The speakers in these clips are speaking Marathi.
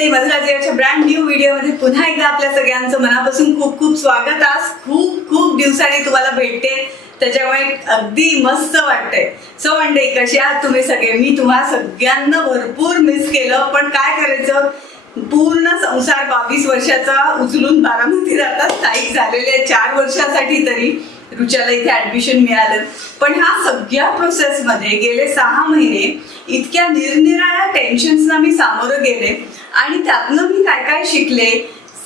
मंडळी मधुराजेच्या ब्रँड न्यू व्हिडिओमध्ये पुन्हा एकदा आपल्या सगळ्यांचं मनापासून खूप खूप स्वागत. आज खूप खूप दिवसांनी तुम्हाला भेटते. त्याच्यामुळे अगदी मस्त वाटतंय. सो म्हणते कशी आहात तुम्ही सगळे? मी तुम्हा सगळ्यांना भरपूर मिस केलं. पण काय करायचं? पूर्ण संसार बावीस वर्षाचा उचलून बारामती जातात. स्थायिक झालेले चार वर्षासाठी तरी. रुचाला इथे ऍडमिशन मिळालं. पण ह्या सगळ्या प्रोसेसमध्ये गेले सहा महिने इतक्या निरनिराळ्या टेन्शन्सना मी सामोरं गेले. आणि त्यातनं मी काय काय शिकले?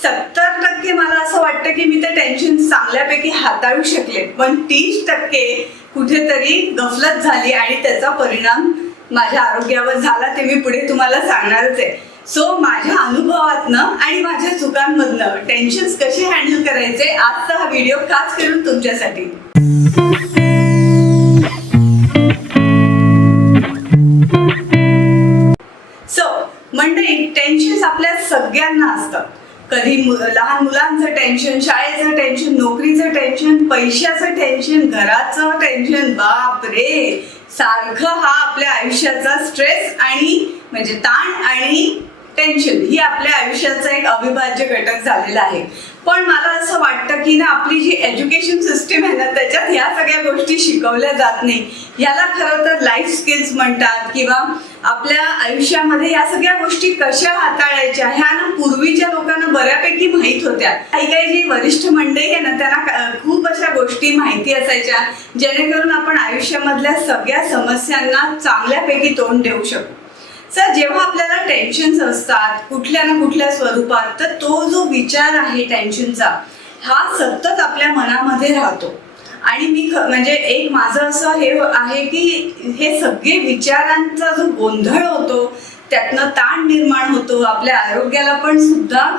सत्तर टक्के मला असं वाटतं की मी ते टेन्शन चांगल्यापैकी हाताळू शकले. पण तीस टक्के कुठेतरी गफलत झाली आणि त्याचा परिणाम माझ्या आरोग्यावर झाला ते मी पुढे तुम्हाला सांगणारच आहे. सो माझ्या अनुभवातनं आणि माझ्या चुकांमधनं टेन्शन्स कसे हँडल करायचे आजचा हा व्हिडिओ खास करून तुमच्यासाठी. सो मंडळी टेन्शन आपल्या सगळ्यांना असतात. कधी मु- लहान मुलांचं टेन्शन शाळेचं टेन्शन नोकरीचं टेन्शन पैशाचं टेन्शन घराचं टेन्शन बाप रे सारखं हा आपल्या आयुष्याचा स्ट्रेस आणि म्हणजे ताण आणि टेन्शन ही आपल्या आयुष्याचा एक अविभाज्य घटक झालेला आहे. पण मला असं वाटतं की ना आपली जी एज्युकेशन सिस्टीम आहे ना त्याच्यात ह्या सगळ्या गोष्टी शिकवल्या जात नाही. याला खरं तर लाईफ स्किल्स म्हणतात किंवा आपल्या आयुष्यामध्ये या सगळ्या गोष्टी कशा हाताळायच्या ह्या ना पूर्वीच्या लोकांना बऱ्यापैकी माहीत होत्या. काही काही जी वरिष्ठ मंडळी आहे ना त्यांना खूप अशा गोष्टी माहिती असायच्या जेणेकरून आपण आयुष्यामधल्या सगळ्या समस्यांना चांगल्यापैकी तोंड देऊ शकू. सर जेव्हा आपल्याला टेन्शन्स असतात कुठल्या ना कुठल्या स्वरूपात तर तो जो विचार आहे टेन्शनचा हा सतत आपल्या मनामध्ये राहतो. आणि मी म्हणजे एक माझं असं हे आहे की हे सगळे विचारांचा जो गोंधळ होतो त्यातनं ताण निर्माण होतो आपल्या आरोग्याला पण सुद्धा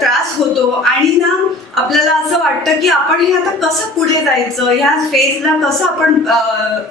त्रास होतो. आणि ना आपल्याला असं वाटतं की आपण हे आता कसं पुढे जायचं? ह्या फेजला कसं आपण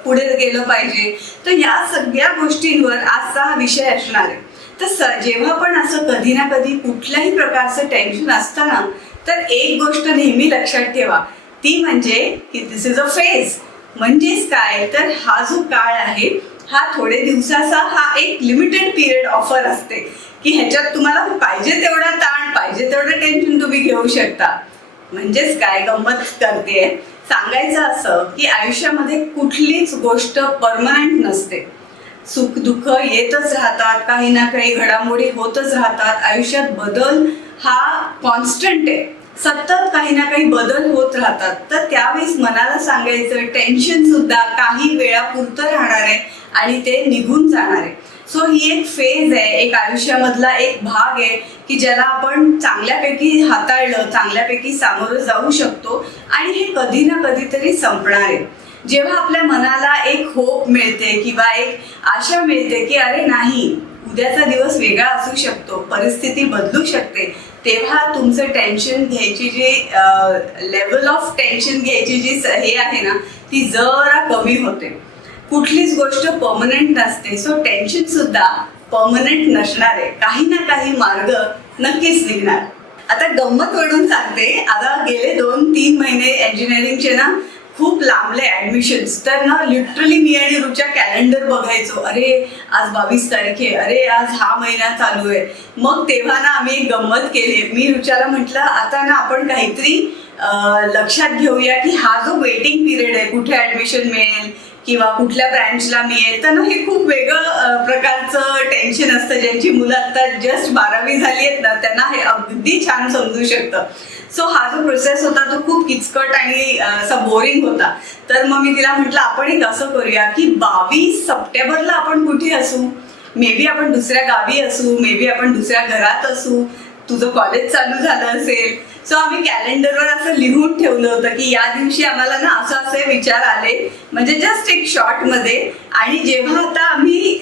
पुढे गेलं पाहिजे? तर या सगळ्या गोष्टींवर आजचा हा विषय असणार आहे. तर जेव्हा पण असं कधी ना कधी कुठल्याही प्रकारचं टेन्शन असतं ना तर एक गोष्ट नेहमी लक्षात ठेवा. ती म्हणजे की दिस इज अ फेज म्हणजेच काय? तर हा जो काळ आहे हा थोडे दिवसाचा हा एक लिमिटेड पिरियड ऑफर असते. की ह्याच्यात तुम्हाला पाहिजे तेवढा ताण पाहिजे तेवढं टेन्शन तुम्ही घेऊ शकता. म्हणजेच काय गंमत करते? सांगायचं असं की आयुष्यामध्ये कुठलीच गोष्ट परमनंट नसते. सुख दुःख येतच राहतात काही ना काही घडामोडी होतच राहतात. आयुष्यात बदल हा कॉन्स्टंट आहे. सतत काही ना काही बदल होत राहतात. तर त्यावेळेस मनाला सांगायचं टेन्शन सुद्धा काही वेळापुरतं राहणार आहे आणि ते निघून जाणार आहे. सो ही एक फेज आहे एक आयुष्यामधला एक भाग आहे की ज्याला आपण चांगल्यापैकी हाताळलं चांगल्यापैकी सामोरं जाऊ शकतो आणि हे कधी ना कधीतरी संपणार आहे. जेव्हा आपल्या मनाला एक होप मिळते किंवा एक आशा मिळते की अरे नाही उद्याचा दिवस वेगळा असू शकतो परिस्थिती बदलू शकते तेव्हा तुमचं टेन्शन घ्यायची जी लेवल ऑफ टेन्शन घ्यायची जी हे आहे ना ती जरा कमी होते. कुठलीच गोष्ट पर्मनंट नसते. सो टेन्शन सुद्धा पर्मनंट नसणार. आहे काही ना काही मार्ग नक्कीच निघणार. आता गंमत म्हणून सांगते. आता गेले दोन तीन महिने इंजिनिअरिंगचे ना खूप लांबले ॲडमिशन्स तर ना लिटरली मी आणि रुच्या कॅलेंडर बघायचो. अरे आज बावीस तारीख आहे. अरे आज हा महिना चालू आहे. मग तेव्हा ना आम्ही गंमत केली. मी रुच्याला म्हटलं आता ना आपण काहीतरी लक्षात घेऊया की हा जो वेटिंग पिरियड आहे कुठे ऍडमिशन मिळेल? किंवा कुठल्या ब्रँचला मिळेल तर ना हे खूप वेगळं प्रकारचं टेन्शन असतं. ज्यांची मुलं आता जस्ट बारावी झाली आहेत ना त्यांना हे अगदी छान समजू शकतं. सो हा जो प्रोसेस होता तो खूप किचकट आणि असा बोरिंग होता. तर मग मी तिला म्हटलं आपण एक असं करूया की बावीस सप्टेंबरला आपण कुठे असू? मे बी आपण दुसऱ्या गावी असू मे बी आपण दुसऱ्या घरात असू. तुझं कॉलेज चालू झालं असेल. सो आम्ही कॅलेंडरवर असं लिहून ठेवलं होतं की या दिवशी आम्हाला ना असं असे विचार आले. म्हणजे जस्ट एक शॉर्टमध्ये. आणि जेव्हा आता आम्ही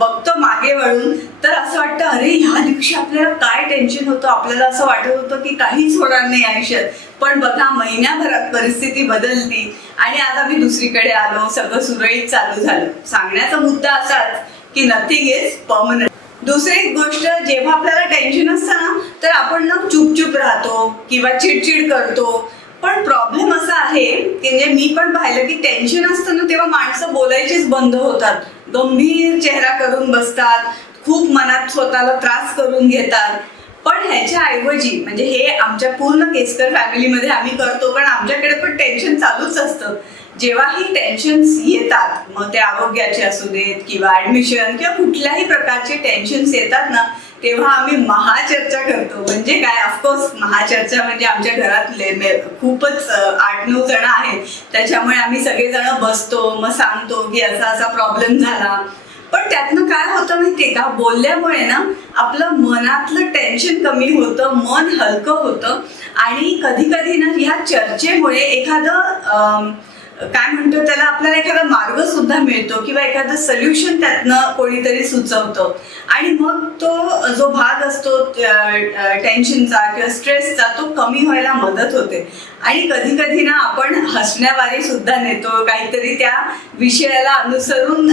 बघतो मागे वळून तर असं वाटतं अरे ह्या दिवशी आपल्याला काय टेन्शन होतं? आपल्याला असं वाटत होतं की काहीच होणार नाही आयुष्यात. पण बघा महिन्याभरात परिस्थिती बदलती. आणि आज आम्ही दुसरीकडे आलो. सगळं सुरळीत चालू झालं. सांगण्याचा मुद्दा असाच की नथिंग इज परमनंट दुसरी गोष्ट जेव्हा आपल्याला टेन्शन असतं ना तर आपण ना चुपचुप राहतो किंवा चिडचिड करतो. पण प्रॉब्लेम असा आहे की म्हणजे मी पण पाहिलं की टेन्शन असतं ना तेव्हा माणसं बोलायचीच बंद होतात. गंभीर चेहरा करून बसतात खूप मनात स्वतःला त्रास करून घेतात. पण ह्याच्या ऐवजी म्हणजे हे आमच्या पूर्ण केसकर फॅमिलीमध्ये आम्ही करतो पण आमच्याकडे पण टेन्शन चालूच असतं. जेव्हाही टेन्शन्स येतात मग ते आरोग्याचे असू देत किंवा ऍडमिशन किंवा कुठल्याही प्रकारचे टेन्शन्स येतात ना तेव्हा आम्ही महाचर्चा करतो. म्हणजे काय? ऑफकोर्स महाचर्चा म्हणजे आमच्या घरातले खूपच आठ नऊ जण आहेत. त्याच्यामुळे आम्ही सगळेजण बसतो मग सांगतो की असा असा प्रॉब्लेम झाला. पण त्यातनं काय होतं माहितीये का? बोलल्यामुळे ना आपलं मनातलं टेन्शन कमी होतं मन हलकं होतं. आणि कधी कधी ना ह्या चर्चेमुळे एखादं काय म्हणतो त्याला आपल्याला एखादा मार्ग सुद्धा मिळतो किंवा एखादं सोल्युशन त्यातनं कोणीतरी सुचवतं. आणि मग तो जो भाग असतो टेन्शनचा किंवा स्ट्रेसचा तो कमी व्हायला मदत होते. आणि कधी कधी ना आपण हसण्यावारे सुद्धा नेतो. काहीतरी त्या विषयाला अनुसरून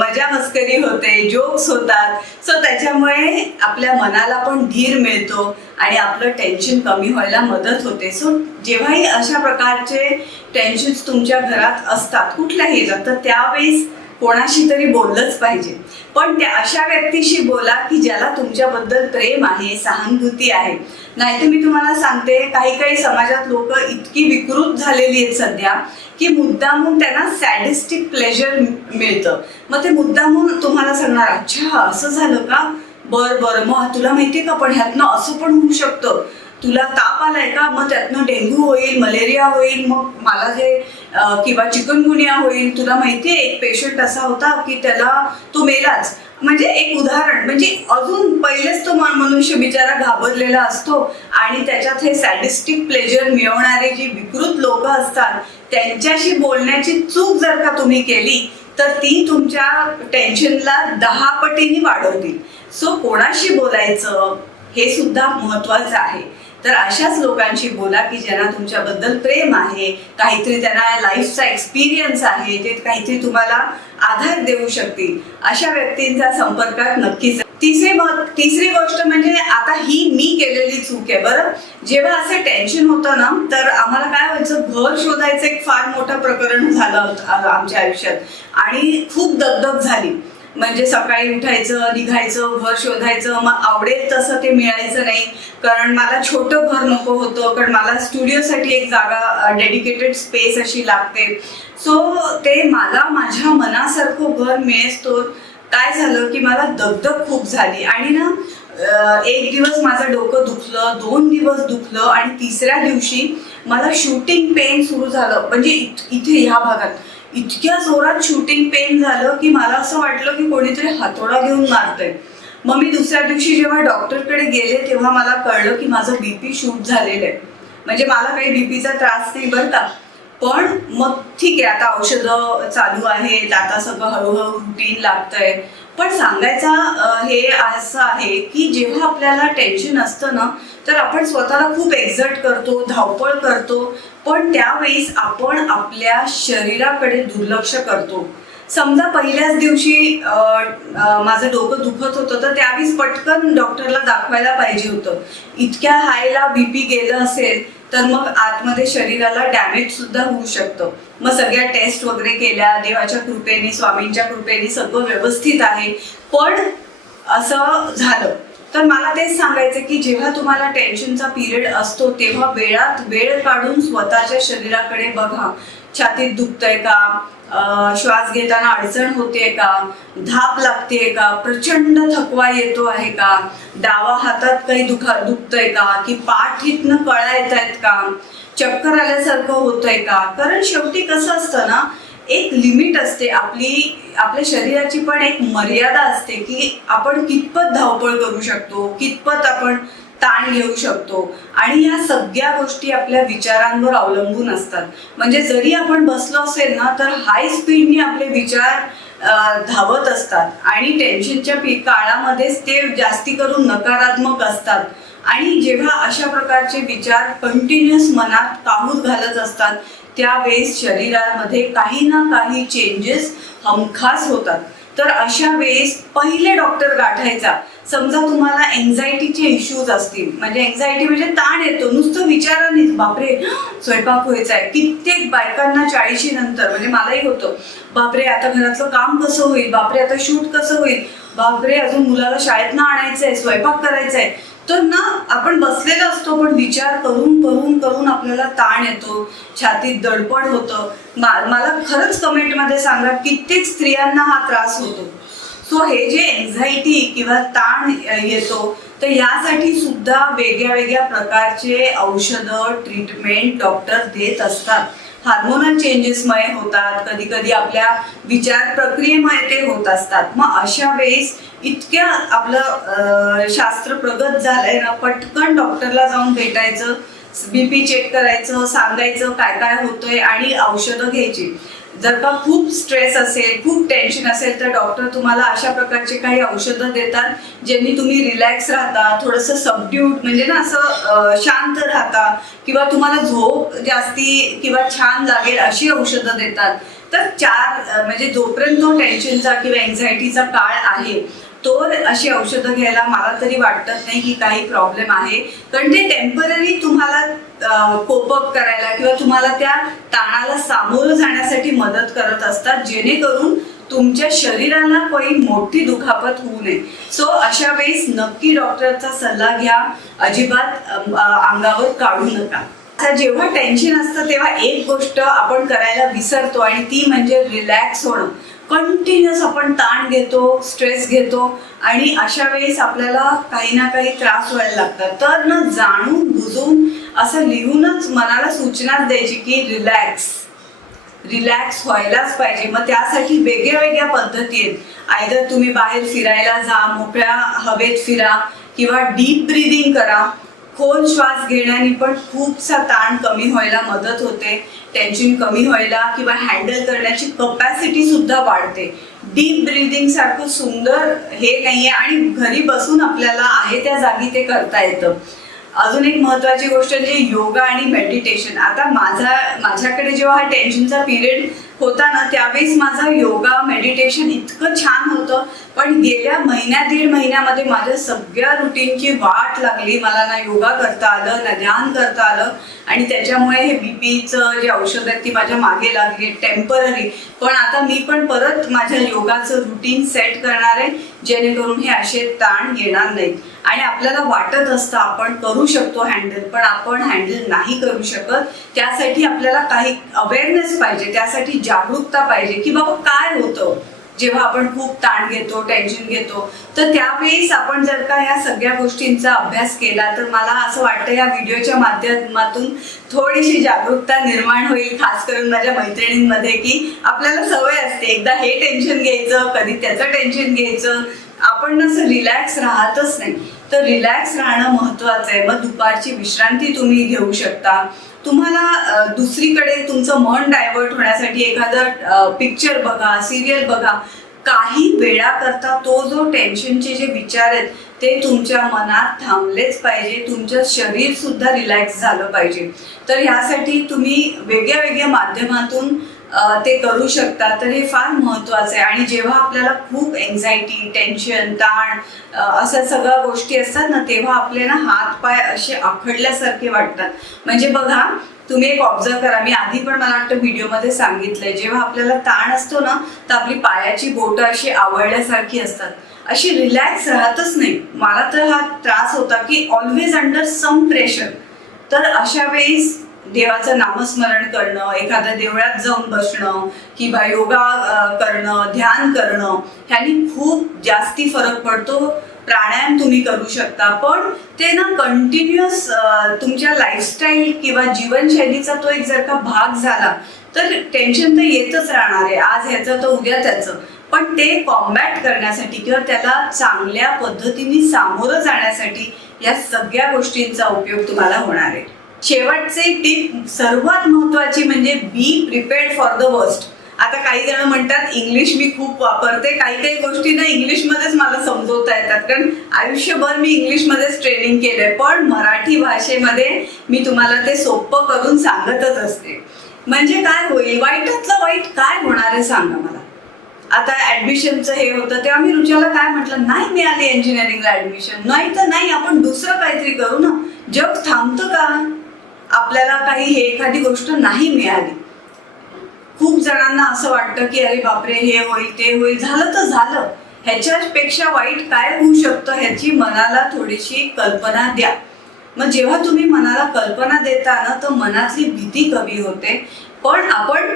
मजा मस्करी होते जोक्स होतात. सो त्याच्यामुळे आपल्या मनाला पण धीर मिळतो आणि आपलं टेन्शन कमी व्हायला मदत होते. सो जेव्हाही अशा प्रकारचे टेन्शन्स तुमच्या घरात असतात कुठल्याही तर त्यावेळेस कोणाशी तरी बोललंच पाहिजे. पण त्या अशा व्यक्तीशी बोला की ज्याला तुमच्याबद्दल प्रेम आहे सहानुभूती आहे. नाहीतर मी तुम्हाला सांगते काही काही समाजात लोक इतकी विकृत झालेली आहेत सध्या की मुद्दामून त्यांना सॅडिस्टिक प्लेजर मिळतं. मग ते मुद्दामून तुम्हाला सांगणार अच्छा असं झालं का? बर बर मग तुला माहितीये का? पण ह्यातनं असं पण होऊ शकतं. तुला ताप आलाय का? मग त्यातनं डेंग्यू होईल मलेरिया होईल मग मला जे किंवा चिकनगुनिया होईल तुला माहितीये एक पेशंट असा होता की त्याला तो मेलाच. म्हणजे एक उदाहरण म्हणजे अजून पहिलेच तो मनुष्य बिचारा घाबरलेला असतो आणि त्याच्यात हे सॅडिस्टिक प्लेजर मिळवणारे जी विकृत लोक असतात त्यांच्याशी बोलण्याची चूक जर का तुम्ही केली तर ती तुमच्या टेन्शनला दहा पटीने वाढवतील. सो कोणाशी बोलायचं हे सुद्धा महत्वाचं आहे. तर अशाच लोकांशी बोला की ज्यांना तुमच्याबद्दल प्रेम आहे काहीतरी त्यांना लाईफचा एक्सपिरियन्स आहे ते काहीतरी तुम्हाला आधार देऊ शकतील. अशा व्यक्तींचा संपर्कात नक्कीच. तिसरी तिसरी गोष्ट म्हणजे आता ही मी केलेली चूक आहे बरं? जेव्हा असं टेन्शन होतं ना तर आम्हाला काय व्हायचं घर शोधायचं एक फार मोठं प्रकरण झालं होतं आमच्या आयुष्यात. आणि खूप दगदग झाली. म्हणजे सकाळी उठायचं निघायचं घर शोधायचं मग आवडेल तसं ते मिळायचं नाही. कारण मला छोटं घर नको होतं कारण मला स्टुडिओसाठी एक जागा डेडिकेटेड स्पेस अशी लागते. सो ते मला माझ्या मनासारखं घर मिळेसतो काय झालं की मला दगदग खूप झाली. आणि ना एक दिवस माझं डोकं दुखलं दोन दिवस दुखलं आणि तिसऱ्या दिवशी मला शूटिंग पेन सुरू झालं. म्हणजे इथे ह्या भागात. इतक्या जोरात शूटिंग पेन झालं की मला असं वाटलं की कोणीतरी हातोडा घेऊन मारतंय. मग मी दुसऱ्या दिवशी जेव्हा डॉक्टरकडे गेले तेव्हा मला कळलं की माझं बीपी शूट झालेलं आहे. म्हणजे मला काही बीपीचा त्रास नाही बरं का. पण मग ठीक आहे आता औषधं चालू आहेत आता सगळं हळूहळू रुटीन लागतंय. पण सांगायचा हे असं आहे की जेव्हा आपल्याला टेन्शन असतं ना तर आपण स्वतःला खूप एक्झर्ट करतो धावपळ करतो पण त्यावेळेस आपण आपल्या शरीराकडे दुर्लक्ष करतो. समजा पहिल्याच दिवशी माझं डोकं दुखत होतं तर त्यावेळेस पटकन डॉक्टरला दाखवायला पाहिजे होतं. इतक्या हायला बीपी गेलं असेल तर मग आतमध्ये शरीराला डॅमेज सुद्धा होऊ शकतं. मग सगळ्या टेस्ट वगैरे केल्या देवाच्या कृपेने स्वामींच्या कृपेने सगळं व्यवस्थित आहे. पण असं झालं. तर मला तेच सांगायचं की जेव्हा तुम्हाला टेन्शनचा पिरियड असतो तेव्हा वेळात वेळ काढून स्वतःच्या शरीराकडे बघा. छातीत दुखतंय का? श्वास घेताना अडचण होते का? धाप लागतेय का? प्रचंड थकवा येतो आहे का? डावा हातात काही दुखा दुखतंय का? की पाठ इथनं कळा येत आहेत का? चक्कर आल्यासारखं होतंय का? कारण शेवटी कसं असतं ना एक लिमिट असते. आपली आपल्या शरीराची पण एक मर्यादा असते की आपण कितपत धावपळ करू शकतो कितपत आपण ताण घेऊ शकतो. आणि या सगळ्या गोष्टी आपल्या विचारांवर अवलंबून असतात. म्हणजे जरी आपण बसलो असेल ना तर हाय स्पीडने आपले विचार धावत असतात. आणि टेन्शनच्या पी काळामध्येच ते जास्ती करून नकारात्मक असतात. आणि जेव्हा अशा प्रकारचे विचार कंटिन्युअस मनात काहूर घालत असतात त्यावेळेस शरीरामध्ये काही ना काही चेंजेस हमखास होतात. तर अशा वेळेस पहिले डॉक्टर गाठायचा. समजा तुम्हाला एन्झायटीचे इश्यूज असतील. म्हणजे एन्झायटी म्हणजे ताण येतो. नुसतं विचारानेच बापरे स्वयंपाक व्हायचा आहे कित्येक बायकांना चाळीशी नंतर म्हणजे मलाही होतं. बापरे आता घरातलं काम कसं होईल? बापरे आता शूट कसं होईल? बापरे अजून मुलाला शाळेत ना आणायचंय स्वयंपाक करायचा आहे तर ना आपण बसलेला असतो पण विचार करून करून करून आपल्याला ताण येतो छातीत दडपण होतं. मा- मला खरंच कमेंटमध्ये सांगा कित्येक स्त्रियांना हा त्रास होतो. सो हे जे एन्झायटी किंवा ताण येतो तर यासाठी सुद्धा वेगळ्या वेगळ्या प्रकारचे औषधं ट्रीटमेंट डॉक्टर देत असतात. हार्मोनल चेंजेसमुळे होतात. कधी कधी आपल्या विचार प्रक्रियेमुळे ते होत असतात. मग अशा वेळेस इतक्या आपलं शास्त्र प्रगत झालंय ना पटकन डॉक्टरला जाऊन भेटायचं बीपी चेक करायचं सांगायचं काय काय होतंय आणि औषधं घ्यायची. जर का खूप स्ट्रेस असेल खूप टेन्शन असेल तर डॉक्टर तुम्हाला अशा प्रकारचे काही औषधं देतात ज्यांनी तुम्ही रिलॅक्स राहता थोडंसं सबड्यूट म्हणजे ना असं शांत राहता किंवा तुम्हाला झोप जास्ती किंवा छान लागेल अशी औषधं देतात. तर चार म्हणजे जोपर्यंत तो टेन्शनचा किंवा एन्झायटीचा काळ आहे तो अशी औषधं घ्यायला मला तरी वाटत नाही की काही प्रॉब्लेम आहे. कारण ते टेंपररी तुम्हाला कोपअप करायला किंवा तुम्हाला त्या ताणाला सामोरं जाण्यासाठी मदत करत असतात जेणेकरून तुमच्या शरीराला काही मोठी दुखापत होऊ नये. सो अशा वेळेस नक्की डॉक्टरचा सल्ला घ्या. अजिबात अंगावर काढू नका. आता जेव्हा टेन्शन असतं तेव्हा एक गोष्ट आपण करायला विसरतो आणि ती म्हणजे रिलॅक्स होणं. कंटिन्युअस आपण ताण घेतो स्ट्रेस घेतो आणि अशा वेळेस आपल्याला काही ना काही त्रास व्हायला लागतात. तर न जाणून बुजून असं लिहूनच मनाला सूचनाच द्यायची की रिलॅक्स रिलॅक्स व्हायलाच पाहिजे. मग त्यासाठी वेगळ्या वेगळ्या पद्धती आहेत. आयदर तुम्ही बाहेर फिरायला जा मोकळ्या हवेत फिरा किंवा डीप ब्रिदिंग करा. खोल श्वास घेण्याने पण खूपसा ताण कमी व्हायला मदत होते. टेन्शन कमी व्हायला किंवा हँडल करण्याची कपॅसिटी सुद्धा वाढते. डीप ब्रिदिंग सारखं सुंदर हे नाहीये आणि घरी बसून आपल्याला आहे त्या जागी ते करता येतं. अजून एक महत्वाची गोष्ट म्हणजे योगा आणि मेडिटेशन आता माझा माझ्याकडे जेव्हा हा टेन्शनचा पिरियड होता ना त्यावेळेस माझा योगा मेडिटेशन इतकं छान होतं. पण गेल्या महिन्या दीड महिन्यामध्ये माझ्या सगळ्या रुटीनची वाट लागली. मला ना योगा करता आलं ना ध्यान करता आलं. आणि त्याच्यामुळे हे बीपीचं जे औषध आहेत ती माझ्या मागे लागली. टेंपररी पण आता मी पण परत माझ्या योगाचं रुटीन सेट करणार आहे जेणेकरून हे असे ताण येणार नाहीत. आणि आपल्याला वाटत असतं आपण करू शकतो हँडल पण आपण हँडल नाही करू शकत. त्यासाठी आपल्याला काही अवेअरनेस पाहिजे. त्यासाठी जागरूकता पाहिजे की बाबा काय होतं? जेव्हा आपण खूप ताण घेतो टेन्शन घेतो तर त्यावेळेस आपण जर का या सगळ्या गोष्टींचा अभ्यास केला तर मला असं वाटतं या व्हिडिओच्या माध्यमातून थोडीशी जागरूकता निर्माण होईल खास करून माझ्या मैत्रिणींमध्ये की आपल्याला सवय असते एकदा हे टेन्शन घ्यायचं कधी त्याचं टेन्शन घ्यायचं. आपण असं रिलॅक्स राहतच नाही. तर रिलॅक्स राहणं महत्वाचं आहे. मग दुपारची विश्रांती तुम्ही घेऊ शकता. तुम्हाला दुसरीकडे तुमचं मन डायव्हर्ट होण्यासाठी एखादं पिक्चर बघा सिरियल बघा काही वेळाकरता तो जो टेन्शनचे जे विचार आहेत ते तुमच्या मनात थांबलेच पाहिजे. तुमचं शरीर सुद्धा रिलॅक्स झालं पाहिजे. तर ह्यासाठी तुम्ही वेगळ्या वेगळ्या माध्यमातून ते करू शकता तर हे फार महत्वाचं आहे. आणि जेव्हा आपल्याला खूप एन्झायटी टेन्शन ताण असं अशा सगळ्या गोष्टी असतात ना तेव्हा आपल्याला हात पाय असे आखडल्यासारखे वाटतात. म्हणजे बघा तुम्ही एक ऑब्झर्व करा. मी आधी पण मला वाटतं व्हिडिओमध्ये सांगितलंय. जेव्हा आपल्याला ताण असतो ना तर आपली पायाची बोटं अशी आवळल्यासारखी असतात. अशी रिलॅक्स राहतच नाही. मला तर हा त्रास होता की ऑलवेज अंडर सम प्रेशर तर अशा वेळेस देवाचं नामस्मरण करणं एखाद्या देवळात जाऊन बसणं किंवा योगा करणं ध्यान करणं ह्यानी खूप जास्ती फरक पडतो. प्राणायाम तुम्ही करू शकता पण ते ना कंटिन्युअस तुमच्या लाईफस्टाईल किंवा जीवनशैलीचा तो एक जर का भाग झाला तर टेन्शन तर येतच राहणार आहे. आज ह्याचं तर उद्या त्याचं. पण ते कॉम्बॅट करण्यासाठी किंवा त्याला चांगल्या पद्धतीने सामोरं जाण्यासाठी या सगळ्या गोष्टींचा उपयोग तुम्हाला होणार आहे. शेवटचे टीप सर्वात महत्वाची म्हणजे be prepared for the worst आता काही जण म्हणतात इंग्लिश मी खूप वापरते. काही काही गोष्टी ना इंग्लिशमध्येच मला समजवता येतात. कारण आयुष्यभर मी इंग्लिशमध्येच ट्रेनिंग केलंय. पण मराठी भाषेमध्ये मी तुम्हाला ते सोपं करून सांगतच असते. म्हणजे काय होईल? वाईटातलं वाईट काय होणार आहे सांगा मला. आता ऍडमिशनचं हे होतं तेव्हा मी रुचाला काय म्हटलं नाही मिळाली इंजिनिअरिंगला ऍडमिशन नाही तर नाही आपण दुसरं काहीतरी करू ना. जग थांबतं का? आपल्याला काही हे एखादी गोष्ट नाही मिळाली. खूप जणांना असं वाटतं की अरे बापरे हे होईल ते होईल. झालं तर झालं. ह्याच्यापेक्षा वाईट काय होऊ शकतं ह्याची मनाला थोडीशी कल्पना द्या. मग जेव्हा तुम्ही मनाला कल्पना देता ना तर मनातली भीती कमी होते. पण आपण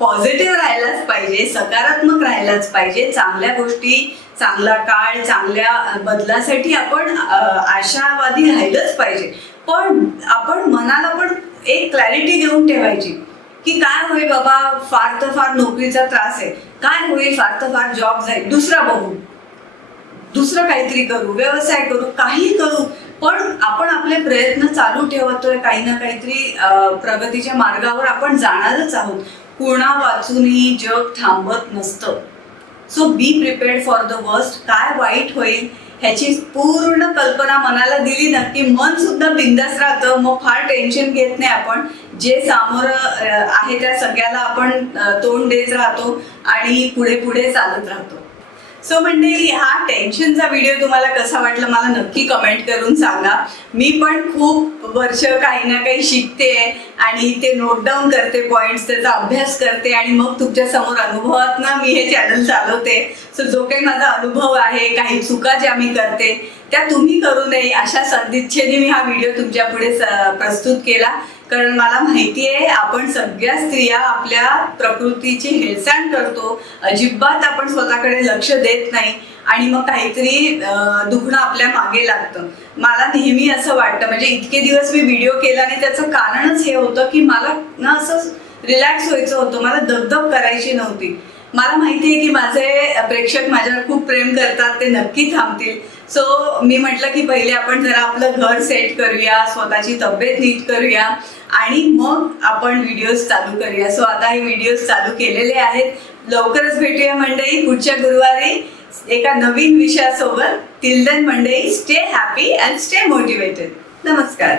पॉझिटिव्ह राहायलाच पाहिजे सकारात्मक राहायलाच पाहिजे. चांगल्या गोष्टी चांगला काळ चांगल्या बदलासाठी आपण आशावादी राहिलंच पाहिजे. पण आपण मनाला पण एक क्लॅरिटी देऊन ठेवायची की काय होईल बाबा फार तर फार नोकरीचा त्रास आहे. काय होईल फार तर फार जॉब जाईल. दुसरा बघू. दुसरं काहीतरी करू व्यवसाय करू काही करू. पण आपण आपले प्रयत्न चालू ठेवतोय काही ना काहीतरी प्रगतीच्या मार्गावर आपण जाणारच आहोत. कुणा वाचूनही जग थांबत नसतं. So be prepared for the worst काय वाईट होईल ह्याची पूर्ण कल्पना मनाला दिली ना की मन सुद्धा बिंदास राहतं. मग फार टेन्शन घेत नाही आपण. जे सामोर आहे त्या सगळ्याला आपण तोंड देत राहतो आणि पुढे पुढे चालत राहतो. सो मंडळी हा टेन्शनचा व्हिडिओ तुम्हाला कसा वाटला मला नक्की कमेंट करून सांगा. मी पण खूप वर्ष काही ना काही शिकते आणि ते नोट डाऊन करते पॉइंट्स त्याचा अभ्यास करते आणि मग तुमच्यासमोर अनुभवातनं मी हे चॅनल चालवते. सो जो काही माझा अनुभव आहे काही चुका ज्या मी करते त्या तुम्ही करू नये अशा सदिच्छेने मी हा व्हिडिओ तुमच्यापुढे प्रस्तुत केला. कारण मला माहिती आहे आपण सगळ्या स्त्रिया आपल्या प्रकृतीची हेळसांड करतो. अजिबात आपण स्वतःकडे लक्ष देत नाही. आणि मग काहीतरी दुखणं आपल्या मागे लागतं. मला नेहमी असं वाटतं म्हणजे इतके दिवस मी व्हिडिओ केला आणि त्याचं कारणच हे होतं की मला ना असं रिलॅक्स व्हायचं होतं. मला दगदग करायची नव्हती. मला माहिती आहे की माझे प्रेक्षक माझ्यावर खूप प्रेम करतात ते नक्की थांबतील. सो मी म्हटलं की पहिले आपण जरा आपलं घर सेट करूया स्वतःची तब्येत नीट करूया आणि मग आपण व्हिडिओज चालू करूया. सो आता हे व्हिडिओज चालू केलेले आहेत. लवकरच भेटूया मंडळी. पुढच्या गुरुवारी एका नवीन विषयासोबत. टिल देन मंडळी stay happy and stay motivated नमस्कार.